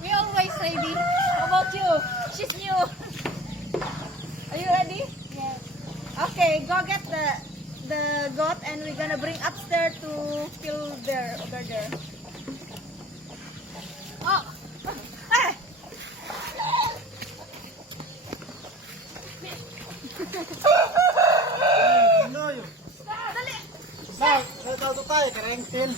We always ready. How about you? She's new. Are you ready? Yes. Okay, go get the goat and we're gonna bring upstairs to kill there over there. Oh! Ah! Noyo. Dali! Now, ito tayo, karengtil.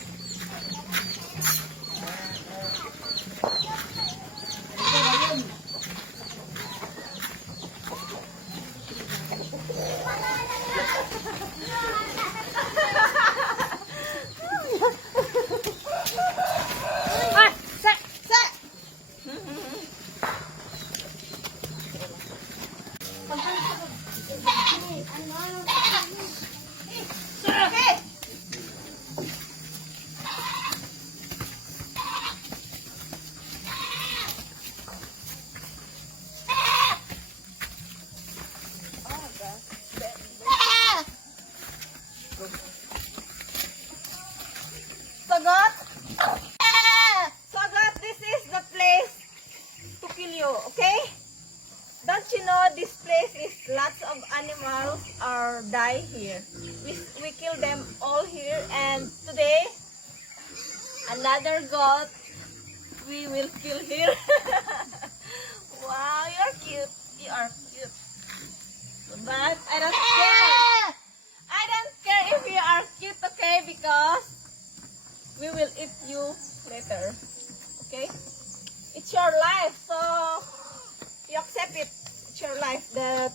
Ah! Set! Set! Okay! Sagot? Sagot, this is the place to kill you, okay? Don't you know this place is lots of animals are die here. We kill them all here and today another goat we will kill here. Wow, you're cute. You are cute. But I don't care. I don't care if you are cute, okay? Because we will eat you later. Okay? It's your life, so you accept it. It's your life. The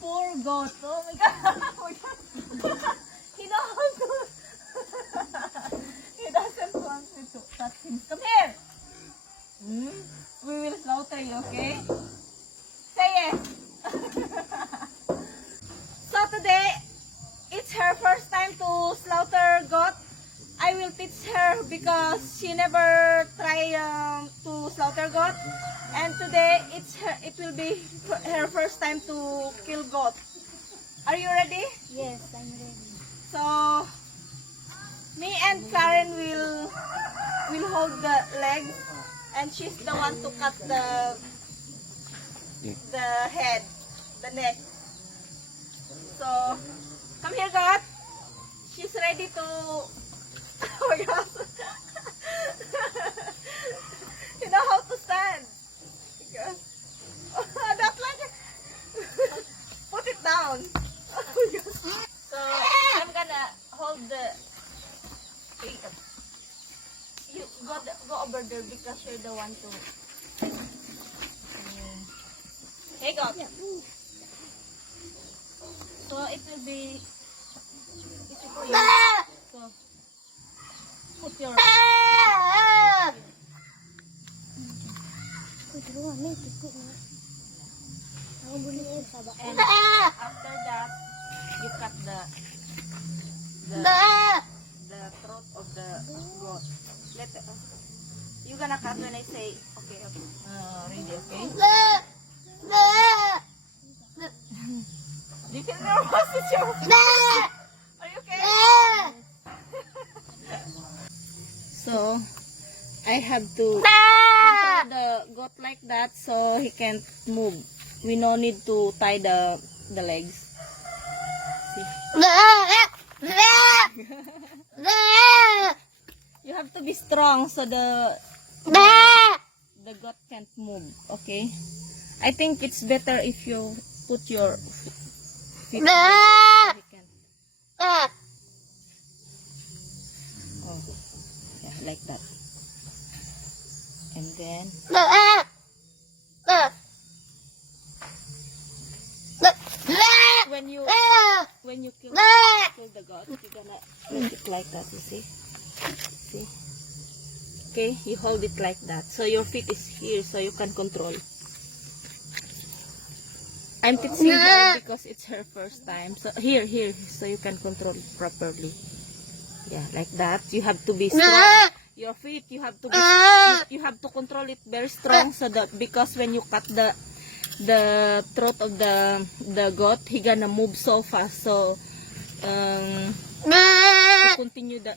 poor goat. Oh my god. Oh my god. He doesn't he doesn't want me to touch him. Come here. We will slaughter you, okay? Say yes. So today, it's her first time to slaughter goat. I will teach her because she never try to slaughter goat, and today it will be her first time to kill goat. Are you ready? Yes, I'm ready. So me and Karen will hold the legs, and she's the one to cut the head, the neck. So come here, goat. She's ready to. Oh my gosh. You know how to stand. Because, that's like put it down. Oh my gosh. So I'm gonna hold the. You go over there because you're the one to. Hey, go. So it will be. Easy for you. So. Put your and after that you cut the throat of the goat. You gonna cut when I say okay, okay. Ready, okay? You can nervous, it's your Are you okay? So I have to control the goat like that so he can't move. We no need to tie the legs. See? You have to be strong so the goat can't move. Okay. I think it's better if you put your feet so he can. Oh, yeah, like that. And then when you kill the goat, you're gonna make it like that. You see? See? Okay, you hold it like that. So your feet is here, so you can control. I'm teaching her because it's her first time. So here, so you can control it properly. Yeah, like that. You have to be strong. Your feet, you have to be, you have to control it very strong so that because when you cut the throat of the goat, he gonna move so fast. So to continue the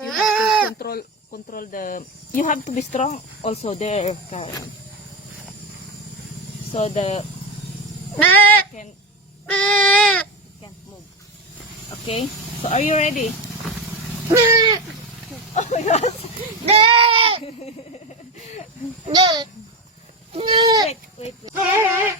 you have to control the. You have to be strong also there, Karen. So the can can't move. Okay. So are you ready? Oh my gosh. Wait, wait, wait.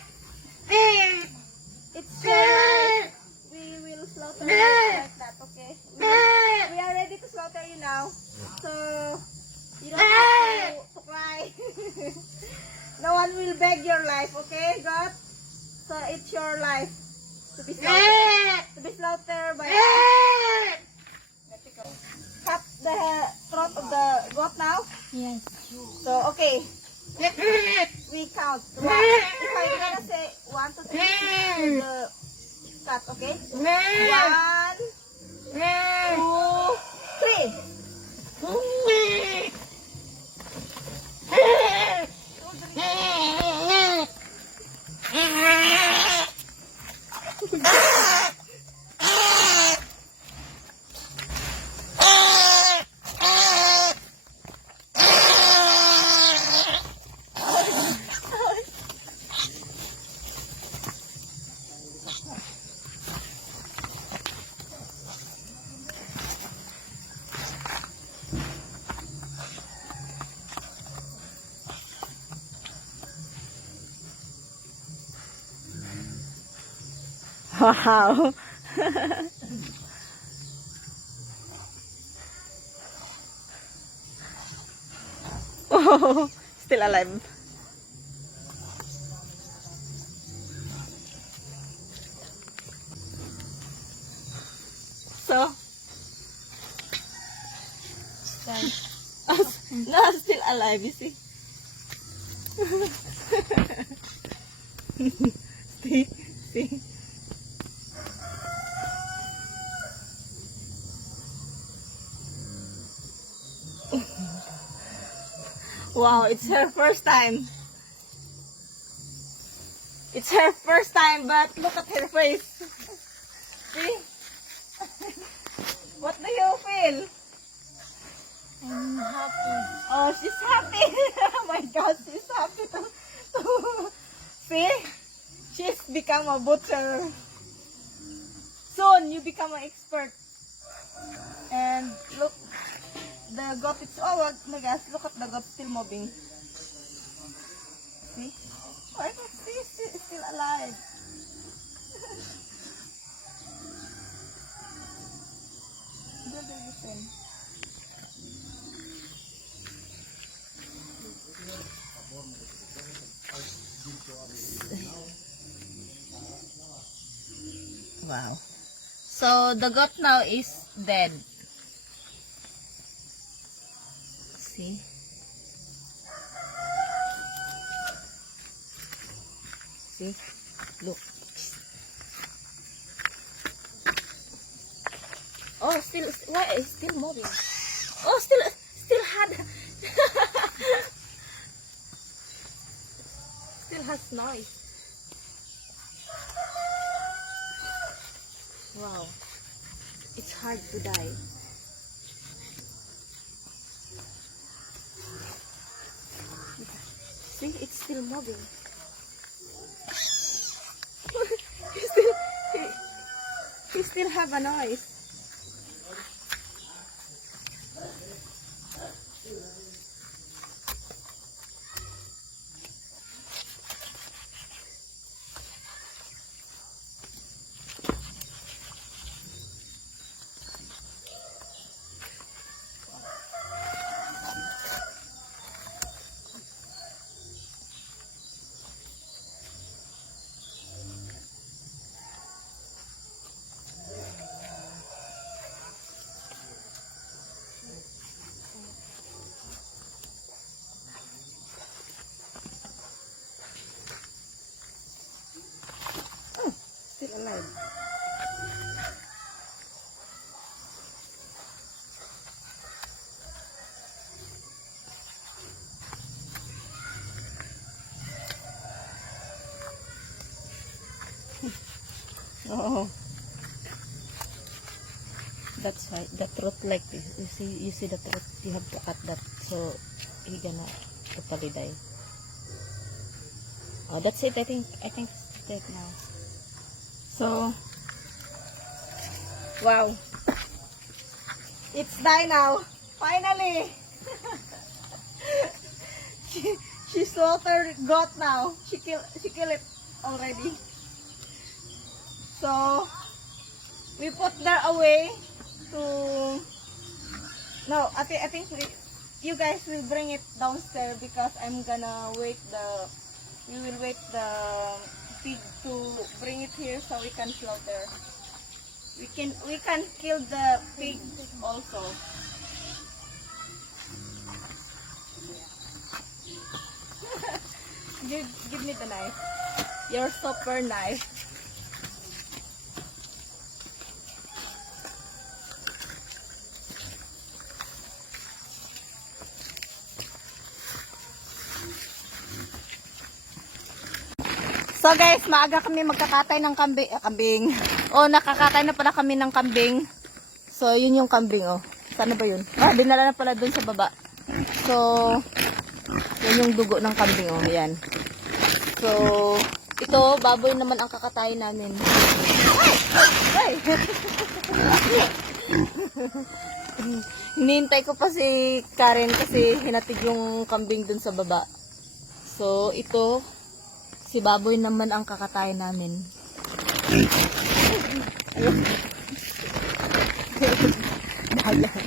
It's your life. We will slaughter you like that, okay? We are ready to slaughter you now. So, you don't have to cry. No one will beg your life, okay, God? So, it's your life to be slaughtered. To be slaughtered by cut the throat of the goat now? Yes. So, okay. We count. One. I'm gonna say 1, 2, 3. The cut, okay? 1, 2, 3. Wow. Oh, still alive. So, no, still alive, you see. See. Wow, it's her first time. It's her first time, but look at her face. See? What do you feel? I'm happy. Oh, she's happy. Oh my God, she's happy to see? She's become a butcher. Soon, you become an expert. And look, the goat is, oh my gosh, look at the goat still moving. See? Oh, I can see it's still alive. Listen. Wow. So the goat now is dead. See? See? Look. Oh, still, why is still moving? Oh, still had, still has noise. Wow, it's hard to die. See, it's still moving. he still have a noise. Still alive. Oh. That's why the throat like this. You see the throat. You have to cut that so he gonna totally die. Oh, that's it. I think it's dead now. So, wow, it's die now. Finally, she slaughtered goat now. She kill it already. So we put her away to. No, I think you guys will bring it downstairs because I'm gonna wait the. We will wait the pig to bring it here so we can slaughter. We can kill the pig also. Give me the knife. Your super knife. So guys, maaga kami magkakatay ng kambing. Oh, nakakatay na pala kami ng kambing. So, yun yung kambing, oh. Sana ba yun? Ah, dinala na pala dun sa baba. So, yun yung dugo ng kambing, oh. Yan. So, ito, baboy naman ang kakatayin namin. Ay! Hinihintay ko pa si Karen kasi hinatid yung kambing dun sa baba. So, ito, si baboy naman ang kakatayin namin. Dayan.